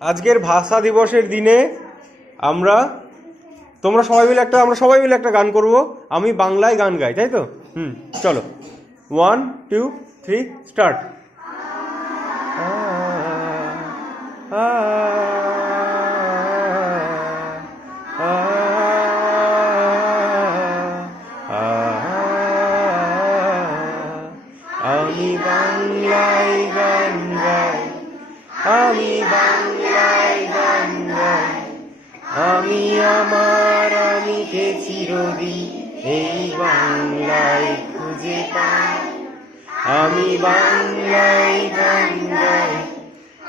আজকের ভাষা দিবসের দিনে আমরা, তোমরা সবাই মিলে একটা, আমরা সবাই মিলে একটা গান করব। আমি বাংলায় গান গাই, তাই তো? হুম, চলো। ওয়ান টু থ্রি স্টার্ট আমি বাংলায় গান গাই। আমি গাই আমি আমার আমিকে চিরদিন এই বাংলায় খুঁজে পাই। আমি বাংলায় গান গাই।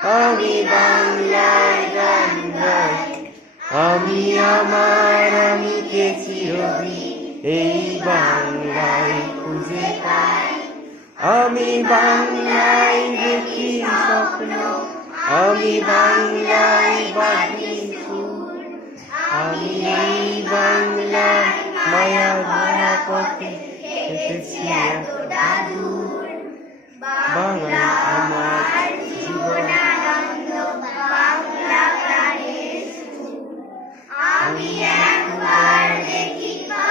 আমি বাংলায় গান গাই। আমি আমার আমিকে চিরদিন এই বাংলায় খুঁজে পাই। আমি বাংলায় দেখি স্বপ্ন। আমি বাংলায়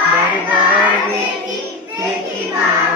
বারবার দেখি দেখি বাংলার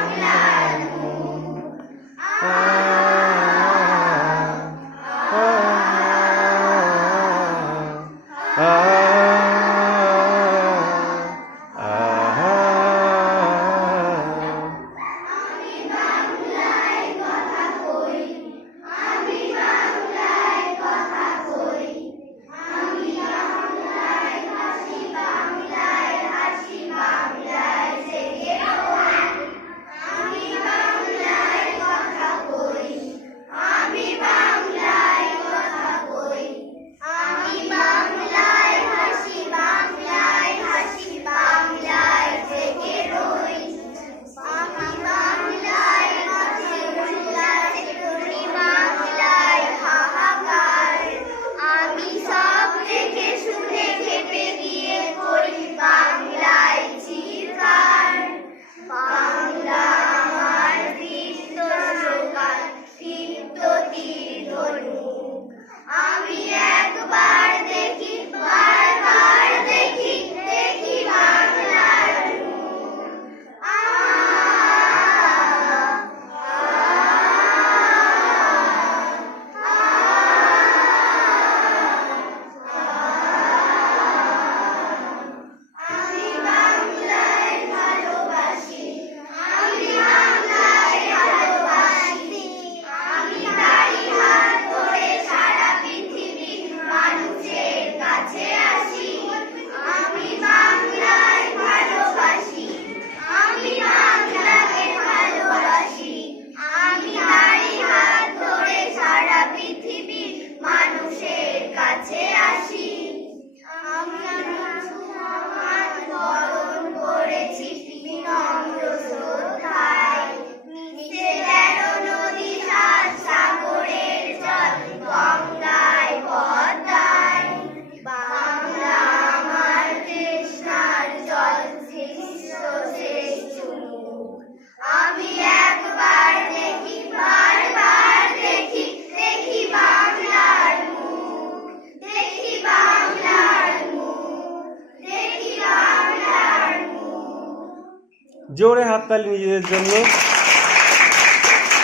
জোরে হাততালি নিজেদের জন্য।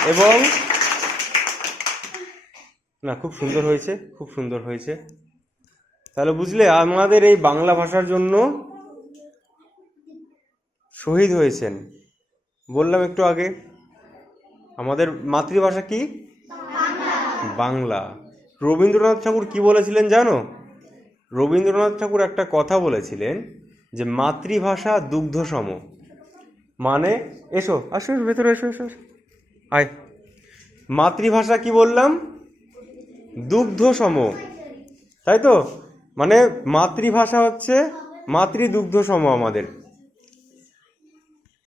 এবং না, খুব সুন্দর হয়েছে, খুব সুন্দর হয়েছে। তাহলে বুঝলে, আমাদের এই বাংলা ভাষার জন্য শহীদ হয়েছেন। বললাম একটু আগে, আমাদের মাতৃভাষা কি? বাংলা। রবীন্দ্রনাথ ঠাকুর কি বলেছিলেন জানো? রবীন্দ্রনাথ ঠাকুর একটা কথা বলেছিলেন যে, মাতৃভাষা দুগ্ধসম। মানে? এসো, আসো ভেতরে এসো এসো এসো। আয়। মাতৃভাষা কি বললাম? দুগ্ধ সম তাই তো? মানে মাতৃভাষা হচ্ছে মাতৃদুগ্ধ সম আমাদের।